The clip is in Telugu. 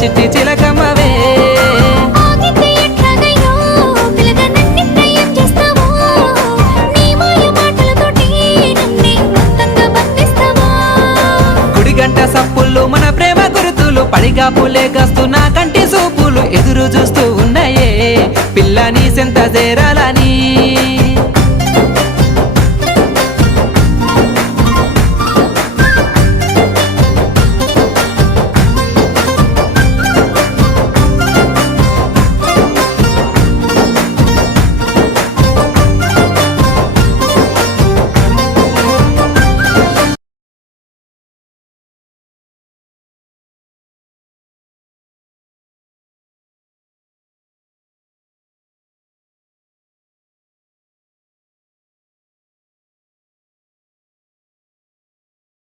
చిట్టి చిలకమ్మవే గుడిగంట సప్పుళ్ళు మన ప్రేమ గురుతులు పడిగా పూలే గస్తు నా కంటి సూపులు ఎదురు చూస్తూ ఉన్నాయే పిల్ల నీ సెంత చేరాలని